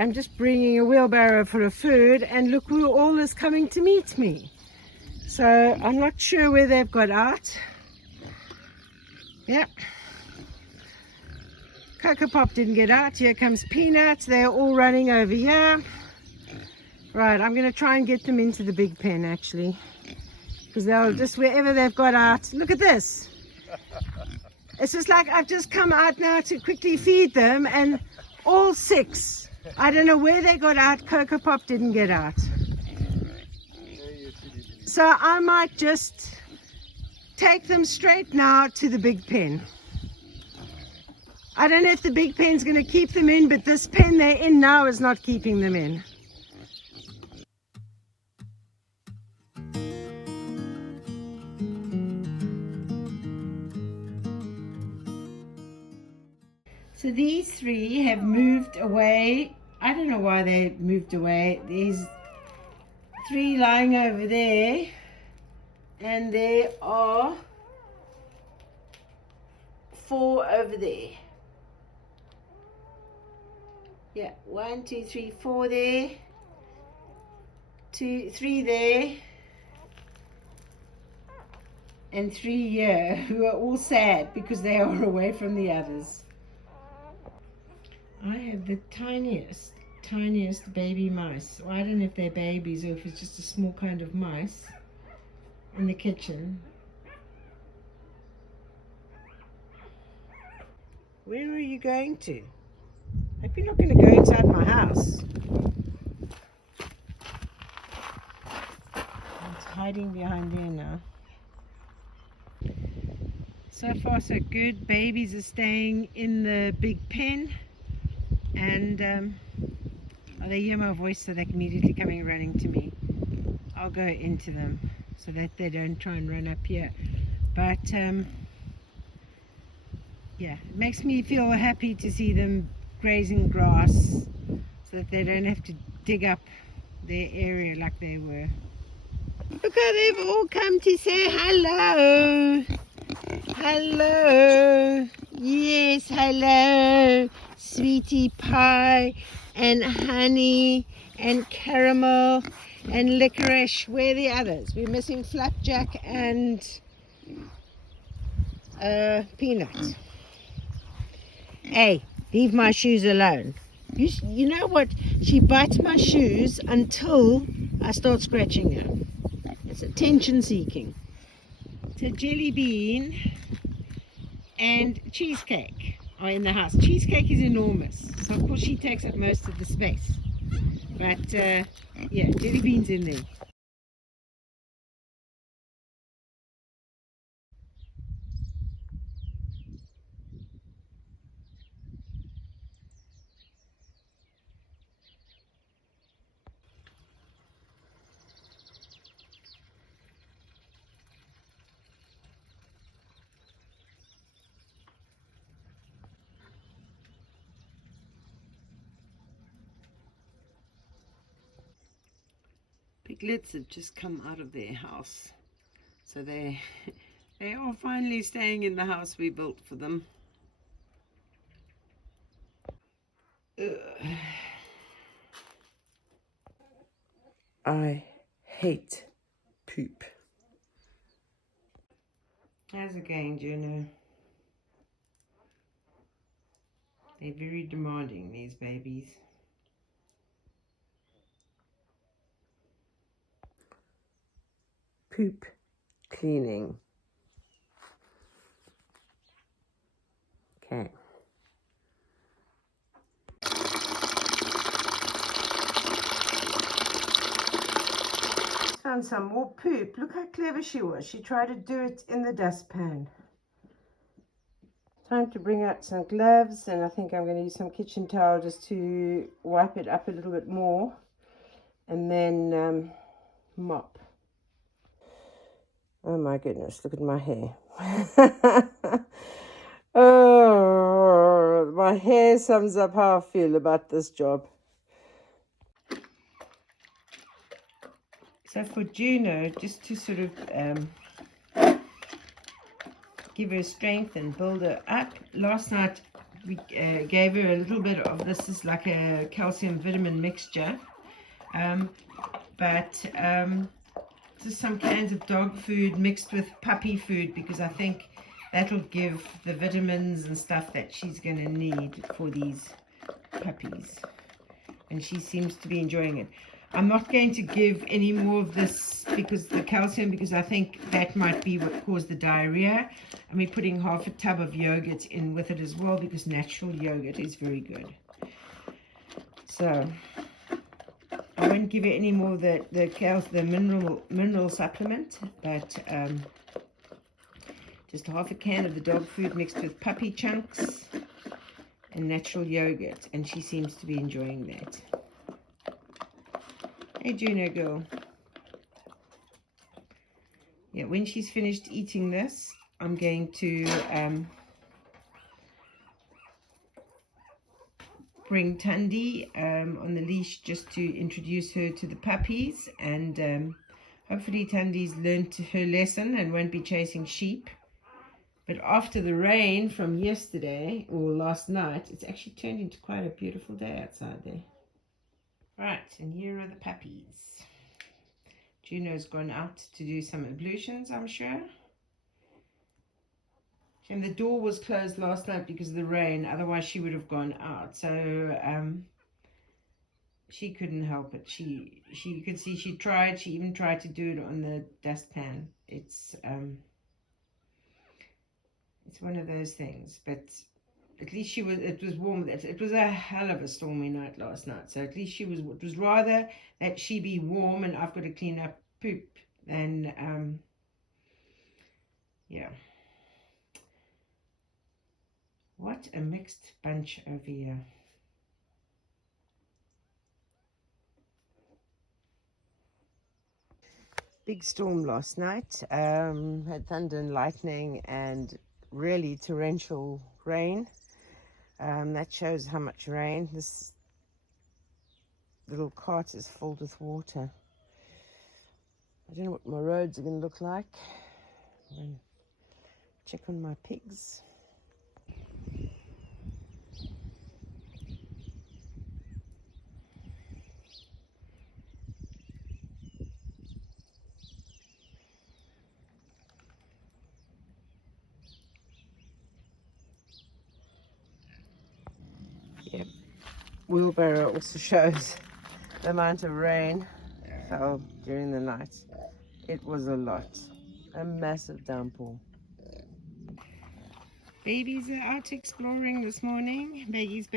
I'm just bringing a wheelbarrow full of food, and look who all is coming to meet me. So I'm not sure where they've got out. Yep. Cocoa Pop didn't get out. Here comes Peanuts. They're all running over here. Right, I'm going to try and get them into the big pen actually, because they'll just, wherever they've got out. Look at this. It's just like I've just come out now to quickly feed them, and all 6. I don't know where they got out. Cocoa Pop didn't get out. So I might just take them straight now to the big pen. I don't know if the big pen's going to keep them in, but this pen they're in now is not keeping them in. So these 3 have moved away. I don't know why they moved away. There's 3 lying over there, and there are 4 over there. Yeah, 1, 2, 3, 4 there, 2, 3 there, and 3 here, who are all sad because they are away from the others. I have the tiniest baby mice. Well, I don't know if they're babies or if it's just a small kind of mice in the kitchen. Where are you going to? I hope you're not going to go inside my house. It's hiding behind there now. So far so good. Babies are staying in the big pen. And they hear my voice, so they're immediately coming running to me. I'll go into them so that they don't try and run up here. But yeah, it makes me feel happy to see them grazing grass so that they don't have to dig up their area like they were. Look how they've all come to say hello. Hello. Yes, hello. Sweetie pie and honey and caramel and licorice. Where are the others? We're missing Flapjack and Peanut. Hey, leave my shoes alone. You know what? She bites my shoes until I start scratching her. It's attention seeking. So Jelly Bean and Cheesecake are in the house. Cheesecake is enormous, so of course she takes up most of the space. But yeah, Jelly Bean's in there. Piglets have just come out of their house, so they are finally staying in the house we built for them. I hate poop. How's it going, Juno? They're very demanding, these babies. Poop cleaning. Okay. Found some more poop. Look how clever she was. She tried to do it in the dustpan. Time to bring out some gloves, and I think I'm going to use some kitchen towel just to wipe it up a little bit more, and then mop. Oh my goodness, look at my hair. Oh, my hair sums up how I feel about this job. So for Juno, just to sort of give her strength and build her up, last night we gave her a little bit of, this is like a calcium vitamin mixture, but just some cans of dog food mixed with puppy food, because I think that'll give the vitamins and stuff that she's going to need for these puppies, and she seems to be enjoying it. I'm not going to give any more of this, because the calcium, because I think that might be what caused the diarrhea. And we're putting half a tub of yogurt in with it as well, because natural yogurt is very good. So I won't give it any more of the mineral supplement, but just half a can of the dog food mixed with puppy chunks and natural yogurt, and she seems to be enjoying that. Hey, Juno girl. Yeah, when she's finished eating this, I'm going to bring Tundi on the leash, just to introduce her to the puppies, and hopefully Tundi's learned her lesson and won't be chasing sheep. But after the rain from yesterday or last night, it's actually turned into quite a beautiful day outside there. Right, and here are the puppies. Juno's gone out to do some ablutions, I'm sure. And the door was closed last night because of the rain, otherwise she would have gone out. So she couldn't help it. You could see she tried. She even tried to do it on the dustpan. It's one of those things, but at least it was warm. It was a hell of a stormy night last night, so at least it was rather that she be warm and I've got to clean up poop than yeah. What a mixed bunch over here. Big storm last night, had thunder and lightning and really torrential rain. That shows how much rain. This little cart is filled with water. I don't know what my roads are going to look like. I'm going to check on my pigs. Yep. Wheelbarrow also shows the amount of rain fell during the night. It was a lot. A massive downpour. Babies are out exploring this morning. Babies.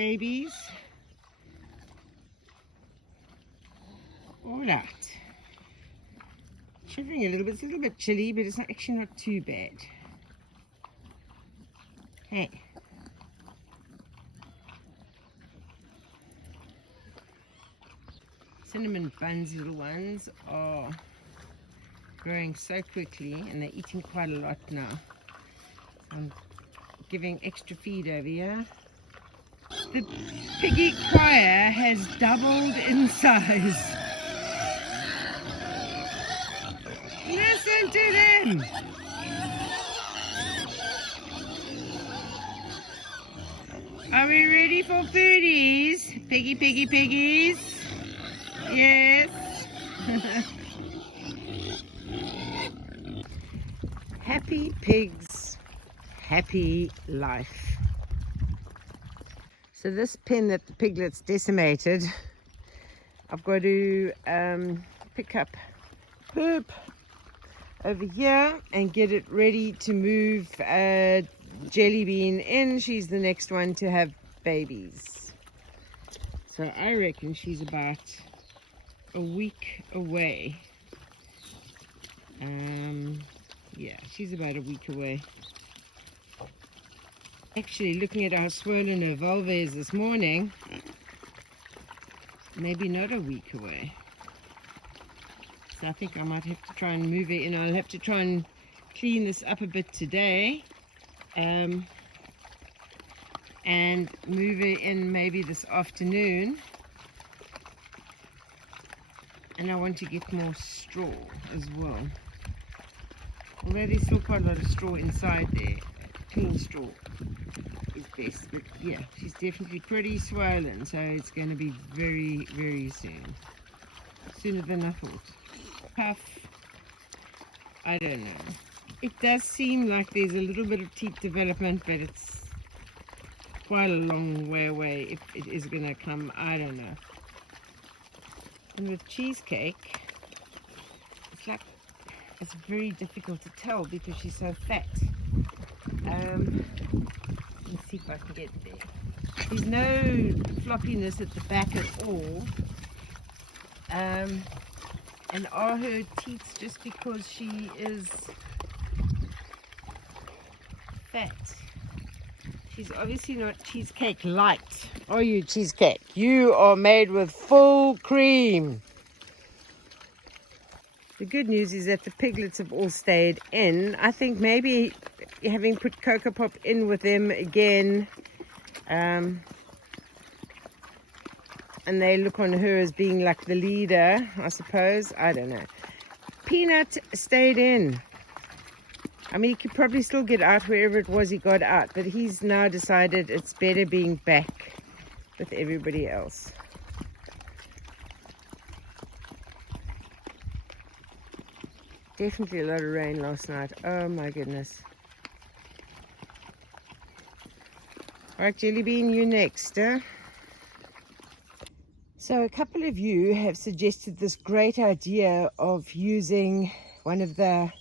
All out. Shivering a little bit. It's a little bit chilly, but it's actually not too bad. Hey. Cinnamon buns, little ones, are growing so quickly, and they're eating quite a lot now. I'm giving extra feed over here. The piggy choir has doubled in size. Listen to them! Are we ready for foodies? Piggies? Yes. Happy pigs, happy life. So this pen that the piglets decimated, I've got to pick up poop over here and get it ready to move Jelly Bean in. She's the next one to have babies. So I reckon she's about a week away. Yeah, she's about a week away. Actually, looking at how swollen her vulva is this morning, maybe not a week away. So I think I might have to try and move it in. I'll have to try and clean this up a bit today, and move it in maybe this afternoon. And I want to get more straw as well. Although there's still quite a lot of straw inside there. clean straw is best. But yeah, she's definitely pretty swollen, so it's going to be very, very soon. Sooner than I thought. Puff, I don't know. It does seem like there's a little bit of teeth development, but it's quite a long way away if it is going to come. I don't know. And with cheesecake, it's very difficult to tell because she's so fat. Let's see if I can get there. There's no floppiness at the back at all. And are her teeth just because she is fat? She's obviously not cheesecake light. Are you, cheesecake? You are made with full cream. The good news is that the piglets have all stayed in. I think maybe having put Cocoa Pop in with them again, and they look on her as being like the leader, I suppose. I don't know. Peanut stayed in. I mean, he could probably still get out wherever it was he got out, but he's now decided it's better being back with everybody else. Definitely a lot of rain last night. Oh my goodness. Alright, Jelly Bean, you next, huh? So a couple of you have suggested this great idea of using one of the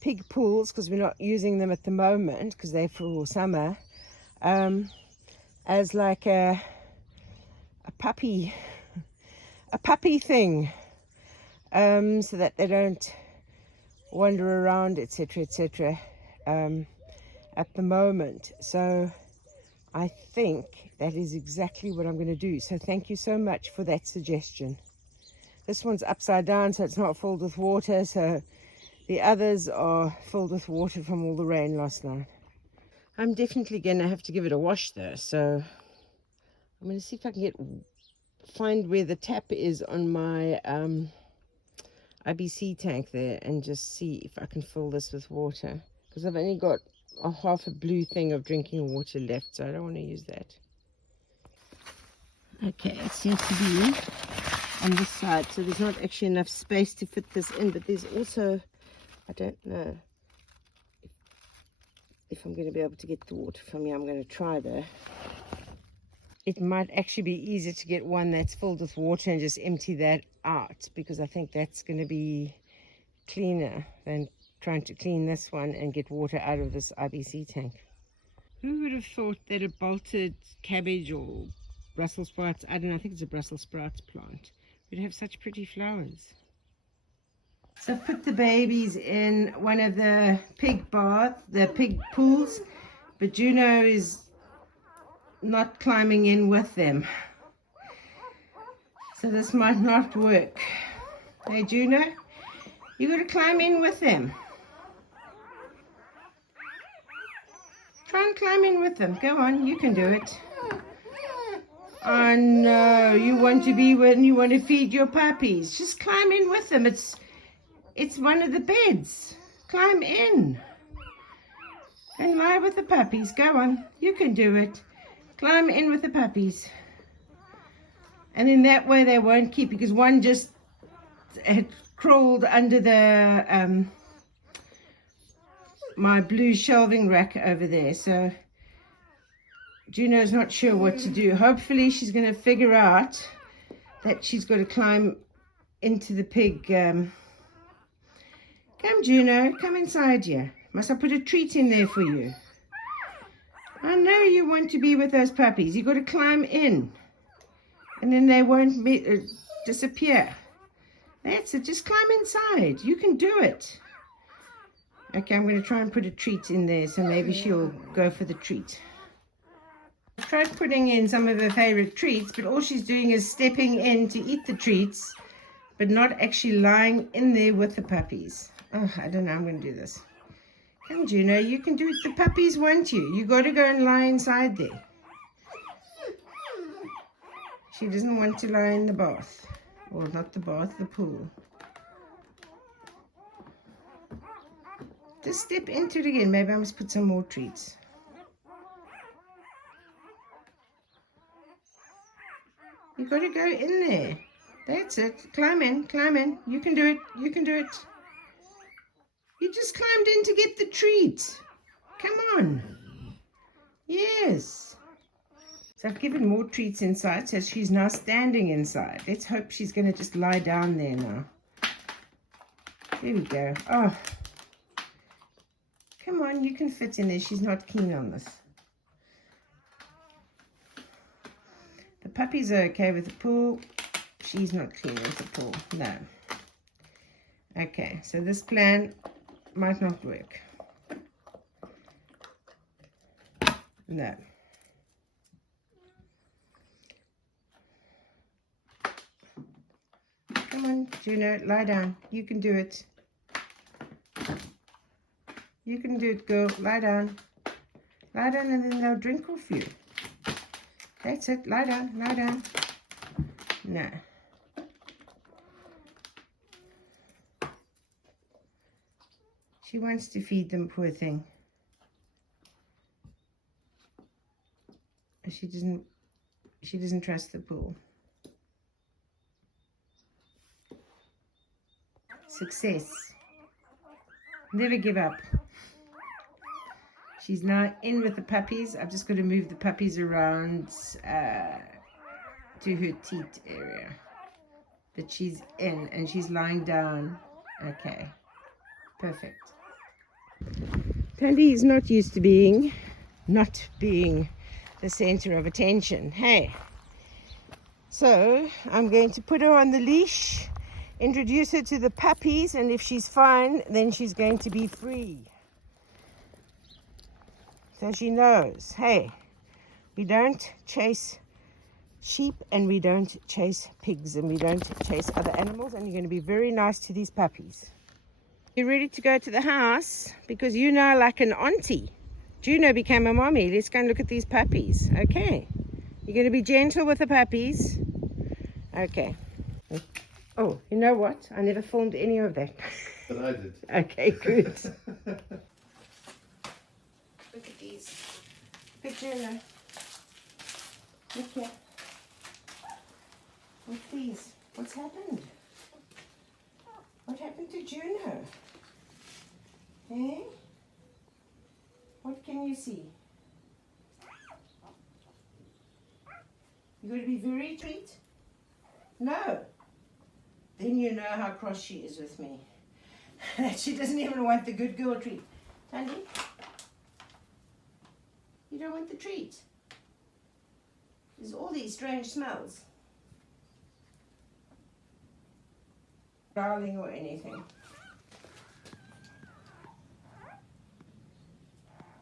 pig pools, because we're not using them at the moment because they're for summer, as like a puppy thing, so that they don't wander around, etc., etc., at the moment. So I think that is exactly what I'm going to do. So thank you so much for that suggestion. This one's upside down, so it's not filled with water, so the others are filled with water from all the rain last night. I'm definitely going to have to give it a wash though, so I'm going to see if I can find where the tap is on my IBC tank there and just see if I can fill this with water, because I've only got half a blue thing of drinking water left, so I don't want to use that. Okay, it seems to be on this side, so there's not actually enough space to fit this in, but there's also, I don't know if I'm going to be able to get the water from here. I'm going to try though. It might actually be easier to get one that's filled with water and just empty that out, because I think that's going to be cleaner than trying to clean this one and get water out of this IBC tank. Who would have thought that a bolted cabbage or Brussels sprouts, I don't know, I think it's a Brussels sprouts plant, would have such pretty flowers. So I've put the babies in one of the pig pools, but Juno is not climbing in with them. So this might not work. Hey Juno, you got to climb in with them. Try and climb in with them. Go on, you can do it. Oh no, you want to be when you want to feed your puppies. Just climb in with them. It's one of the beds. Climb in. And lie with the puppies. Go on, you can do it. Climb in with the puppies. And in that way they won't keep, because one just had crawled under the my blue shelving rack over there, so Juno's not sure what to do. Hopefully she's going to figure out that she's got to climb into the pig. Come Juno, come inside here. Must I put a treat in there for you? I know you want to be with those puppies. You've got to climb in, and then they won't disappear. That's it. Just climb inside. You can do it. Okay, I'm going to try and put a treat in there, so maybe she'll go for the treat. I tried putting in some of her favorite treats, but all she's doing is stepping in to eat the treats, but not actually lying in there with the puppies. Oh, I don't know. I'm going to do this. Come, Juno, you can do it. The puppies want you. You got to go and lie inside there. She doesn't want to lie in the bath. Well, not the bath, the pool. Just step into it again. Maybe I must put some more treats. You got to go in there. That's it. Climb in, climb in. You can do it. You can do it. You just climbed in to get the treat. Come on. Yes. So I've given more treats inside, so she's now standing inside. Let's hope she's going to just lie down there now. There we go. Oh. Come on, you can fit in there. She's not keen on this. The puppies are okay with the pool. She's not keen with the pool. No. Okay, so this plan might not work. No. Come on, Juno, lie down. You can do it. You can do it, girl. Lie down. Lie down and then they'll drink off you. That's it. Lie down. Lie down. No. She wants to feed them, poor thing. She doesn't trust the pool. Success. Never give up. She's now in with the puppies. I've just got to move the puppies around to her teat area. But she's in and she's lying down. Okay. Perfect. Tandy is not used to not being the center of attention. Hey. So I'm going to put her on the leash, introduce her to the puppies, and if she's fine, then she's going to be free. So she knows, hey, we don't chase sheep and we don't chase pigs and we don't chase other animals, and you're going to be very nice to these puppies. You ready to go to the house? Because you know, like an auntie. Juno became a mommy. Let's go and look at these puppies. Okay. You're going to be gentle with the puppies. Okay. Oh, you know what? I never filmed any of that. But I did. Okay, good. Look at these. Look, Juno. Look here. Look these. What's happened? What happened to Juno? Eh? What can you see? You're going to be very sweet? No. Then you know how cross she is with me. She doesn't even want the good girl treat. Tandy? You don't want the treat? There's all these strange smells. Darling or anything.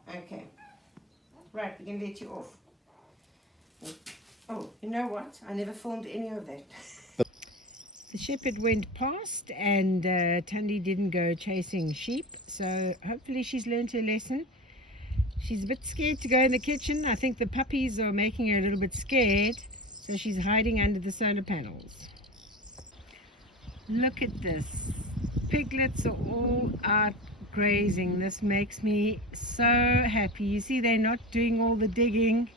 Okay. Right, we can let you off. Oh, you know what? I never filmed any of that. The shepherd went past and Tandy didn't go chasing sheep, so hopefully she's learned her lesson. She's a bit scared to go in the kitchen. I think the puppies are making her a little bit scared, so she's hiding under the solar panels. Look at this. Piglets are all out grazing. This makes me so happy. You see, they're not doing all the digging.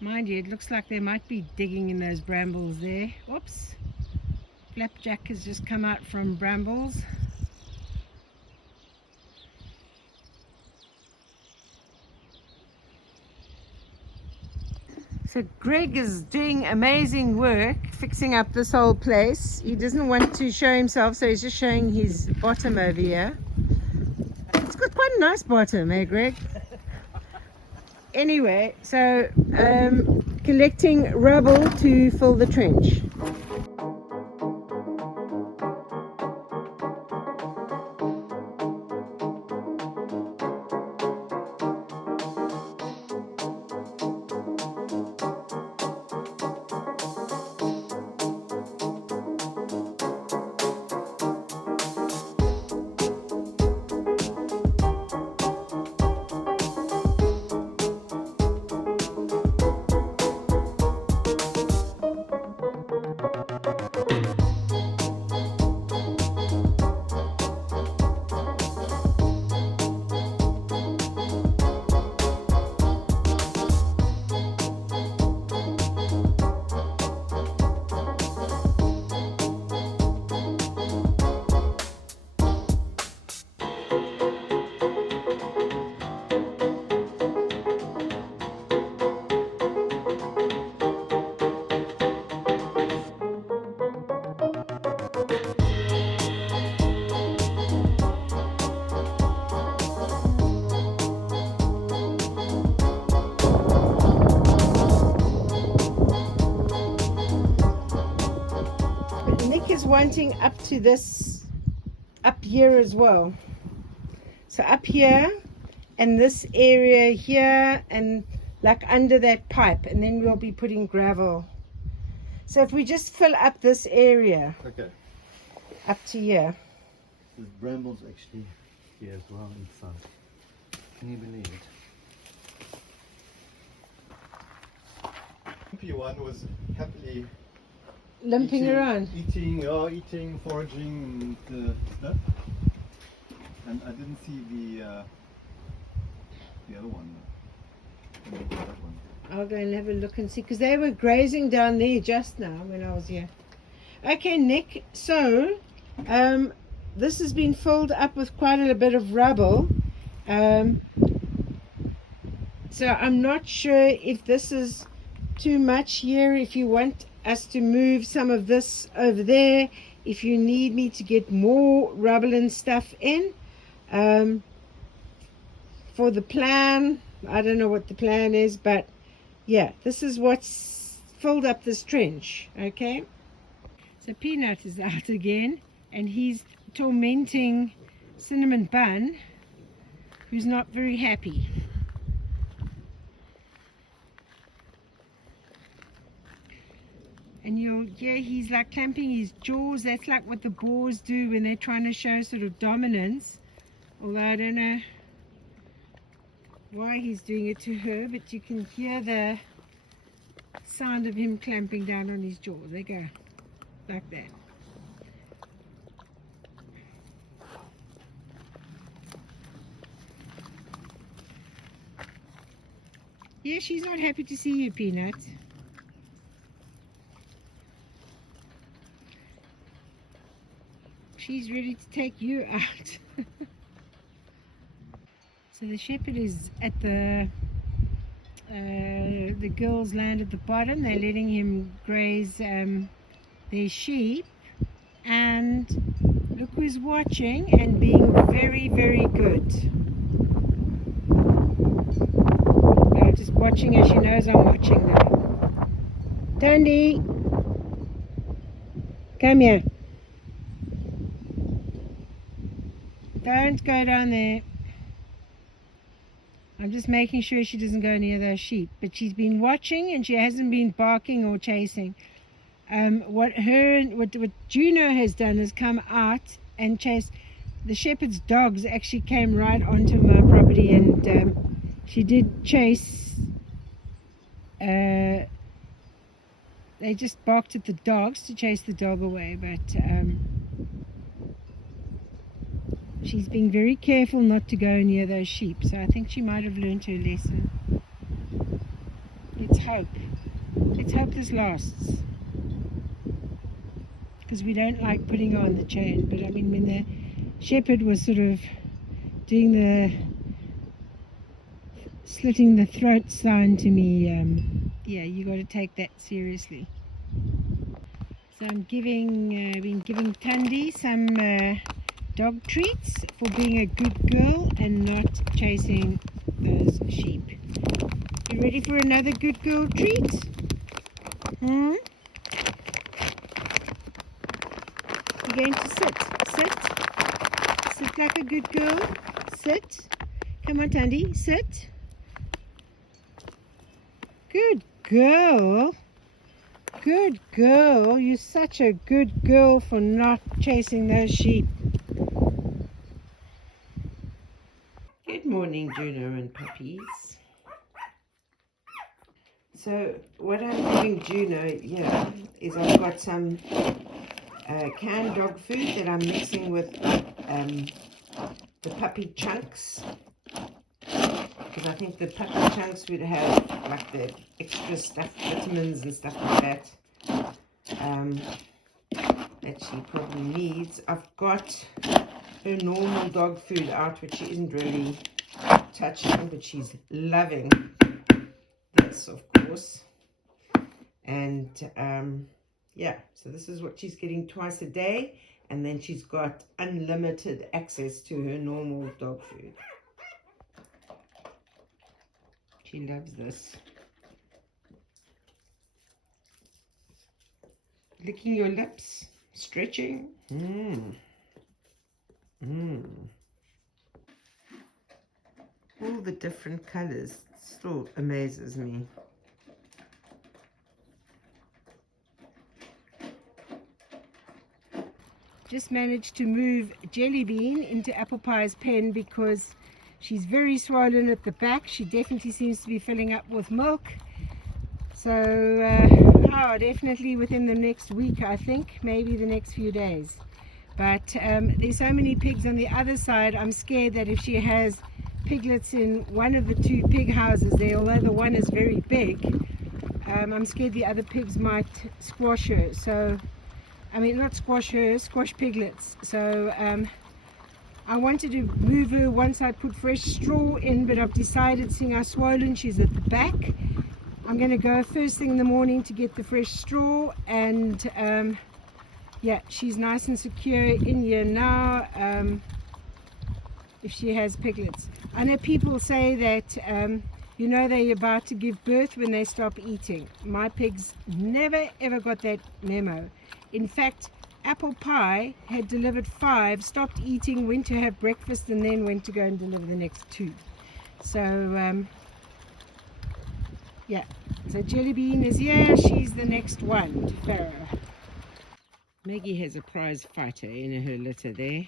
Mind you, it looks like they might be digging in those brambles there. Whoops. Flapjack has just come out from brambles. So Gregg is doing amazing work fixing up this whole place. He doesn't want to show himself, so he's just showing his bottom over here. It's got quite a nice bottom, eh, Gregg? Anyway, so collecting rubble to fill the trench. Nick is wanting up to this, up here as well. So up here and this area here and like under that pipe, and then we'll be putting gravel. So if we just fill up this area, Okay. up to here. There's brambles actually here as well inside. Can you believe it? One was happily Limping eating, around. eating, foraging, and stuff. And I didn't see the other one. Maybe that one. I'll go and have a look and see, because they were grazing down there just now when I was here. Okay, Nick, so this has been filled up with quite a bit of rubble. So I'm not sure if this is too much here, if you want us to move some of this over there, if you need me to get more rubble and stuff in. For the plan, I don't know what the plan is, but yeah, this is what's filled up this trench. Okay, so Peanut is out again and he's tormenting Cinnamon Bun, who's not very happy. And you'll hear he's like clamping his jaws. That's like what the boars do when they're trying to show sort of dominance. Although I don't know why he's doing it to her, but you can hear the sound of him clamping down on his jaws. They go like that. Yeah, she's not happy to see you, Peanut. She's ready to take you out. So the shepherd is at the girls' land at the bottom. They're letting him graze their sheep, and look who's watching and being very, very good. Just watching as she knows I'm watching now. Tandy, come here. Don't go down there. I'm just making sure she doesn't go near those sheep. But she's been watching and she hasn't been barking or chasing. What Juno has done is come out and chase. The shepherd's dogs actually came right onto my property, and she did chase. They just barked at the dogs to chase the dog away, but she's being very careful not to go near those sheep, so I think she might have learned her lesson. Let's hope. Let's hope this lasts. Because we don't like putting her on the chain, but I mean, when the shepherd was sort of doing the slitting the throat sign to me, yeah, you got to take that seriously. So I'm been giving Tandy some dog treats for being a good girl and not chasing those sheep. You ready for another good girl treat? Hmm? You're going to sit like a good girl. Sit. Come on, Tandy, sit. Good girl. Good girl. You're such a good girl for not chasing those sheep. Good morning, Juno and puppies. So what I'm giving Juno here is I've got some canned dog food that I'm mixing with the puppy chunks, because I think the puppy chunks would have like the extra stuff, vitamins and stuff like that, that she probably needs. I've got her normal dog food out, which she isn't really touching, but she's loving this, of course. And yeah, so this is what she's getting twice a day, and then she's got unlimited access to her normal dog food. She loves this. Licking your lips, Stretching. All the different colors still amazes me. Just managed to move Jelly Bean into Apple Pie's pen because she's very swollen at the back. She definitely seems to be filling up with milk. So definitely within the next week, I think, maybe the next few days. But there's so many pigs on the other side, I'm scared that if she has piglets in one of the two pig houses there, although the one is very big, I'm scared the other pigs might squash her. So, I mean, not squash her, squash piglets. So I wanted to move her once I put fresh straw in, but I've decided, seeing how swollen she's at the back, I'm going to go first thing in the morning to get the fresh straw. And yeah, she's nice and secure in here now. If she has piglets, I know people say that you know they're about to give birth when they stop eating. My pigs never ever got that memo. In fact, Apple Pie had delivered 5, stopped eating, went to have breakfast, and then went to go and deliver the next 2. So yeah, so Jelly Bean is here. She's the next one to Pharaoh. Maggie has a prize fighter in her litter there.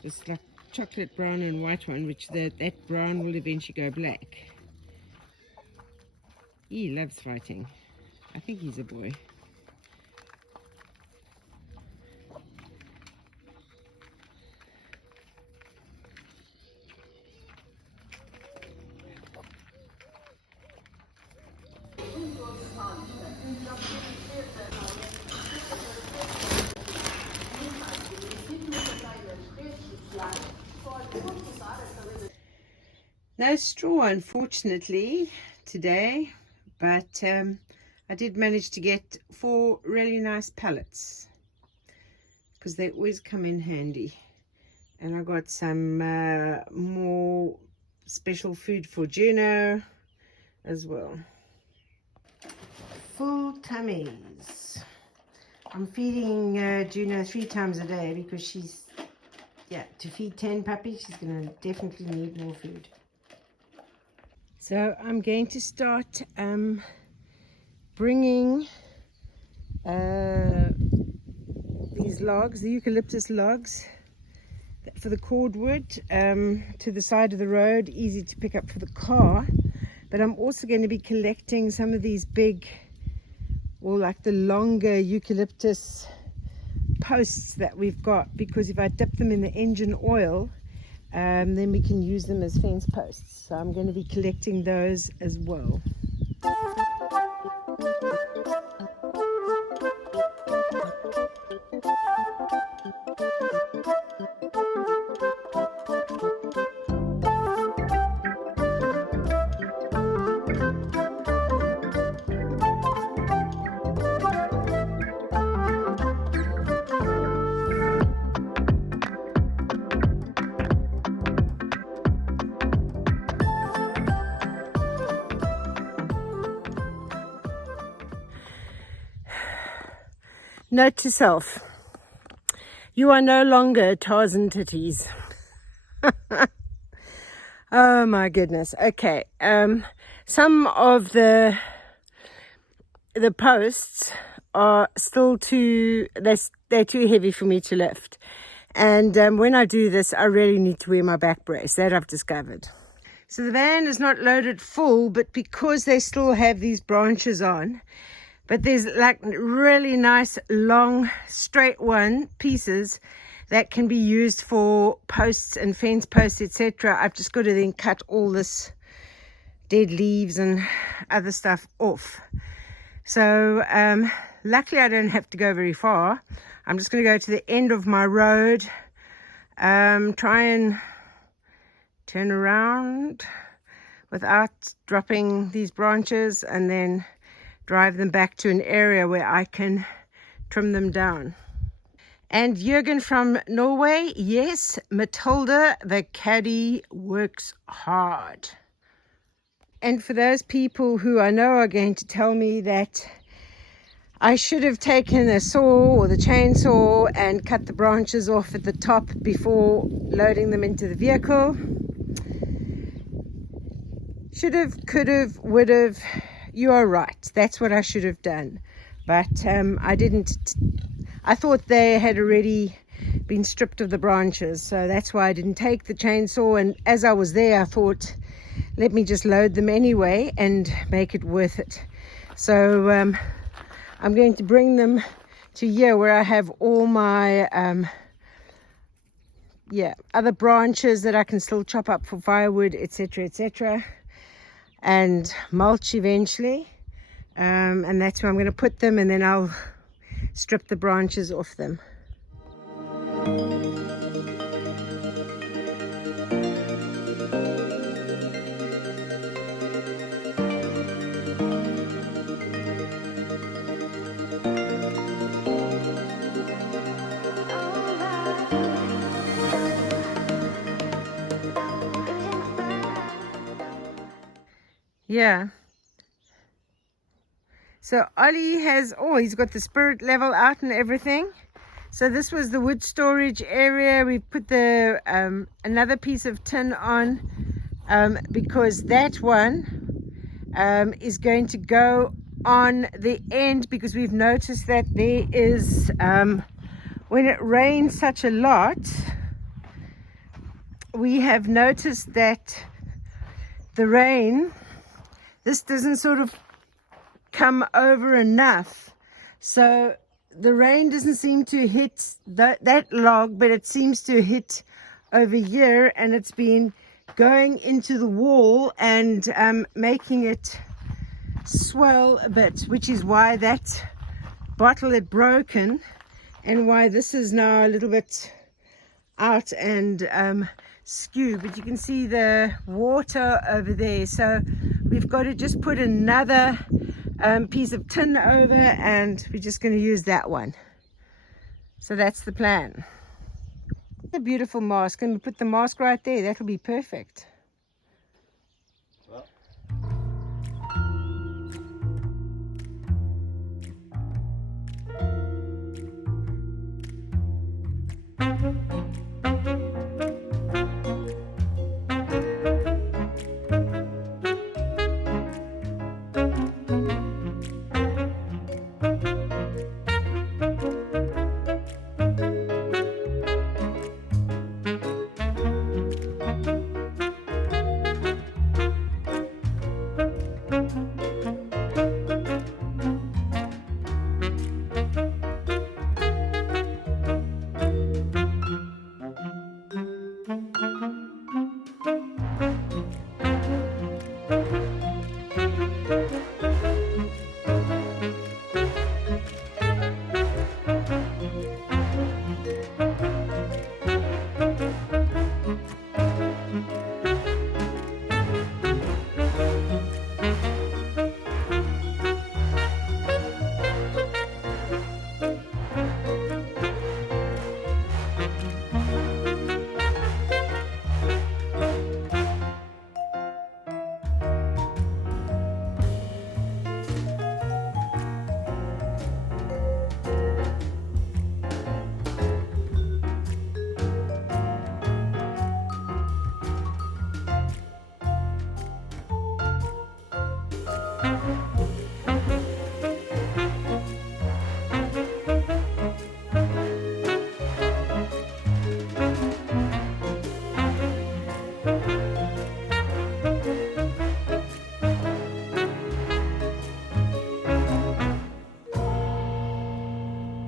Just like chocolate brown and white one, which that brown will eventually go black. He loves fighting. I think he's a boy. No straw, unfortunately, today, but I did manage to get 4 really nice pallets because they always come in handy. And I got some more special food for Juno as well. Full tummies. I'm feeding Juno 3 times a day because she's, yeah, to feed 10 puppies, she's going to definitely need more food. So I'm going to start bringing these logs, the eucalyptus logs, for the cordwood to the side of the road, easy to pick up for the car. But I'm also going to be collecting some of these big, or like the longer eucalyptus posts that we've got, because if I dip them in the engine oil, then we can use them as fence posts. So I'm going to be collecting those as well. Note to self, you are no longer Tarzan titties. Oh my goodness. Okay, some of the posts are still they're too heavy for me to lift, and when I do this I really need to wear my back brace. That I've discovered. So the van is not loaded full, but because they still have these branches on, but there's like really nice long straight one pieces that can be used for posts and fence posts, etc. I've just got to then cut all this dead leaves and other stuff off. So luckily I don't have to go very far. I'm just going to go to the end of my road, try and turn around without dropping these branches, and then drive them back to an area where I can trim them down. And Jürgen from Norway, yes, Matilda the caddy works hard. And for those people who I know are going to tell me that I should have taken a saw or the chainsaw and cut the branches off at the top before loading them into the vehicle. Should have, could have, would have. You are right. That's what I should have done. But I didn't. I thought they had already been stripped of the branches. So that's why I didn't take the chainsaw. And as I was there, I thought, let me just load them anyway and make it worth it. So I'm going to bring them to here where I have all my other branches that I can still chop up for firewood, etc., and mulch eventually. And that's where I'm going to put them, and then I'll strip the branches off them. Yeah. So Olli has, he's got the spirit level out and everything. So this was the wood storage area. We put the another piece of tin on because that one is going to go on the end, because we've noticed that there is, when it rains such a lot, we have noticed that the rain, this doesn't sort of come over enough, so the rain doesn't seem to hit that log, but it seems to hit over here, and it's been going into the wall and making it swell a bit, which is why that bottle had broken and why this is now a little bit out and skew. But you can see the water over there, so we've got to just put another piece of tin over, and we're just going to use that one. So that's the plan. A beautiful mask. Can we put the mask right there? That'll be perfect.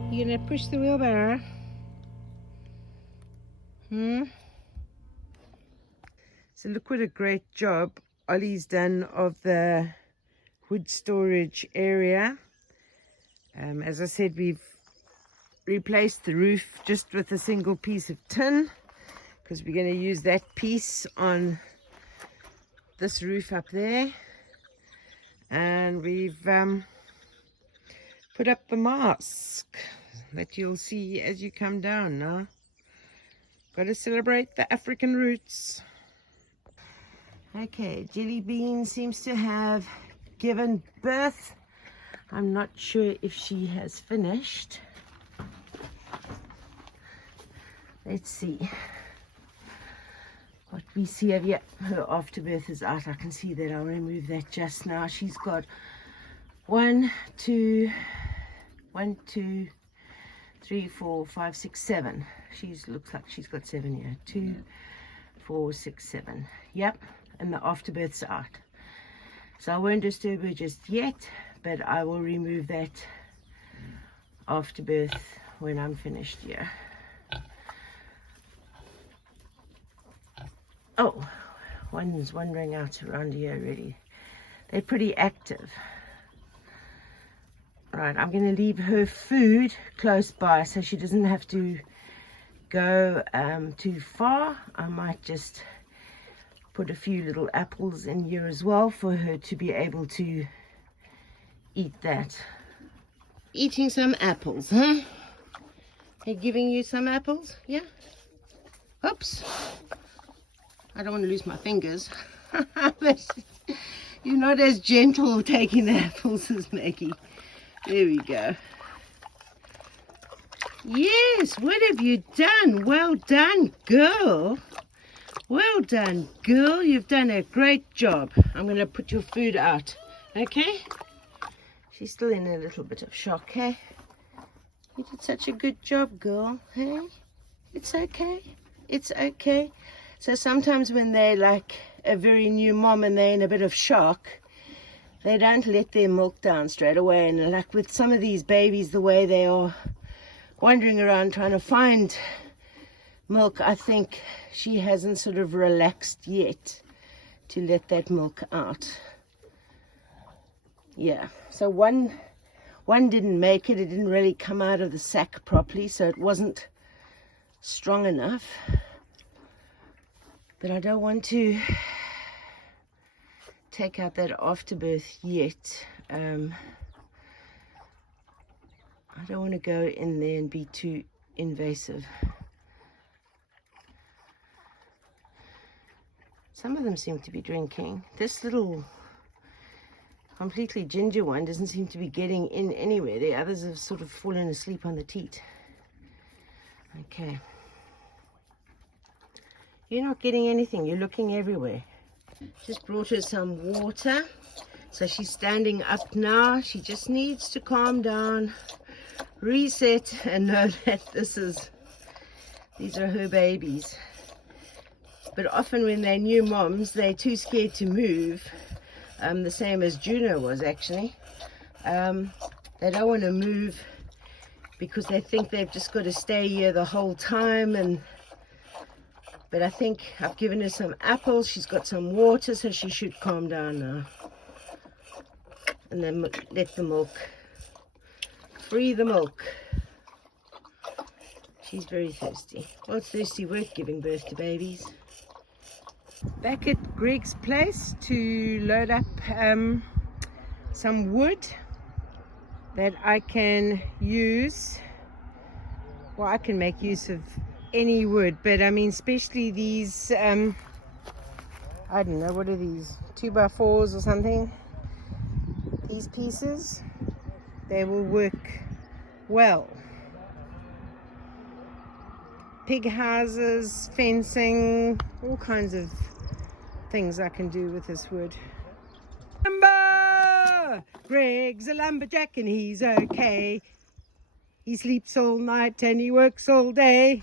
You gonna push the wheelbarrow? So look what a great job Olli's done of the wood storage area. As I said, we've replaced the roof just with a single piece of tin, because we're going to use that piece on this roof up there. And we've put up the mask that you'll see as you come down now. Got to celebrate the African roots. Okay, Jelly Bean seems to have given birth. I'm not sure if she has finished. Let's see what we see over here. Her afterbirth is out. I can see that. I'll remove that just now. She's got 1, 2, 3, 4, 5, 6, 7. Looks like she's got 7 here. 2, 4, 6, 7. Yep, and the afterbirth's out. So I won't disturb her just yet, but I will remove that afterbirth when I'm finished here. Oh, one's wandering out around here already. They're pretty active. Right, I'm going to leave her food close by so she doesn't have to go too far. I might just put a few little apples in here as well for her to be able to eat that. Eating some apples, huh? They're giving you some apples, yeah? Oops. I don't want to lose my fingers. You're not as gentle taking the apples as Maggie. There we go. Yes, what have you done? Well done, girl. Well done, girl. You've done a great job. I'm going to put your food out, okay? She's still in a little bit of shock, hey? You did such a good job, girl, hey? It's okay. It's okay. So sometimes when they're like a very new mom and they're in a bit of shock, they don't let their milk down straight away. And like with some of these babies, the way they are wandering around trying to find milk, I think she hasn't sort of relaxed yet to let that milk out. Yeah, so one didn't make it. It didn't really come out of the sack properly, so it wasn't strong enough. But I don't want to take out that afterbirth yet. I don't want to go in there and be too invasive. Some of them seem to be drinking. This little completely ginger one doesn't seem to be getting in anywhere. The others have sort of fallen asleep on the teat. Okay. You're not getting anything. You're looking everywhere. Just brought her some water. So she's standing up now. She just needs to calm down, reset, and know that these are her babies. But often when they're new moms, they're too scared to move. The same as Juno was actually. They don't want to move because they think they've just got to stay here the whole time. But I think I've given her some apples. She's got some water, so she should calm down now. And then let the milk, free the milk. She's very thirsty. Well, it's thirsty work giving birth to babies. Back at Gregg's place to load up some wood that I can use. Well, I can make use of any wood, but I mean especially these I don't know, what are these, 2x4s or something. These pieces, they will work well. Pig houses, fencing, all kinds of things I can do with this wood. Lumber! Gregg's a lumberjack and he's okay. He sleeps all night and he works all day.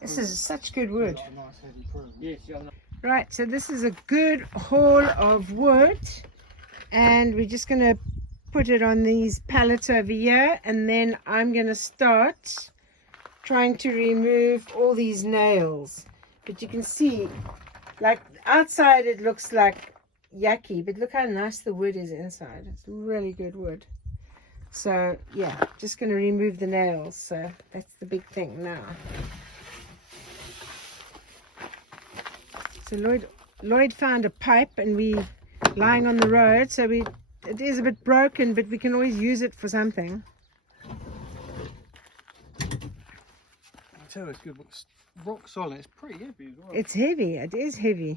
This is such good wood. Right, so this is a good haul of wood, and we're just going to put it on these pallets over here, and then I'm going to start trying to remove all these nails. But you can see, like outside it looks like yucky, but look how nice the wood is inside. It's really good wood. So yeah, just going to remove the nails. So that's the big thing now. So Lloyd found a pipe, and we lying on the road, so it is a bit broken, but we can always use it for something. too. It's good. It's rock solid. It's pretty heavy as well. It's heavy. It is heavy.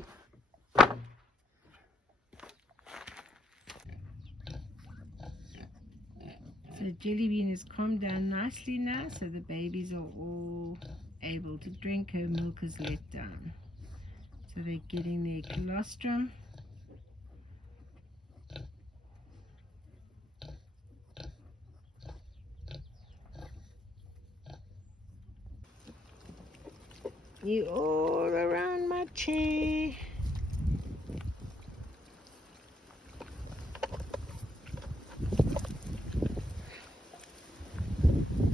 So Jelly Bean has calmed down nicely now, so the babies are all able to drink. Her milk is let down. So they're getting their colostrum. You all around my chair.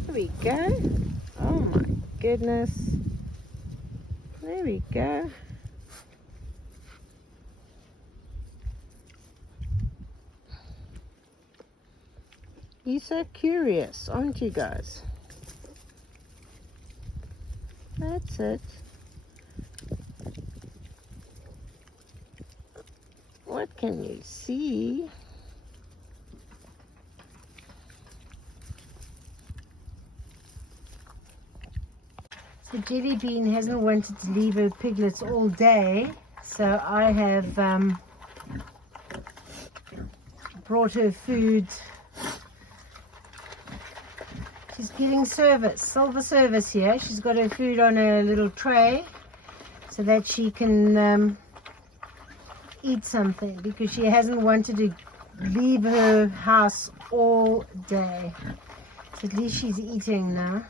There we go. Oh my goodness. There we go. You're so curious, aren't you guys? That's it. What can you see? So Jelly Bean hasn't wanted to leave her piglets all day, so I have brought her food. She's getting service, silver service here. She's got her food on a little tray so that she can eat something, because she hasn't wanted to leave her house all day. So at least she's eating now.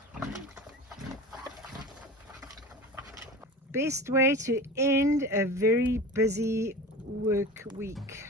Best way to end a very busy work week.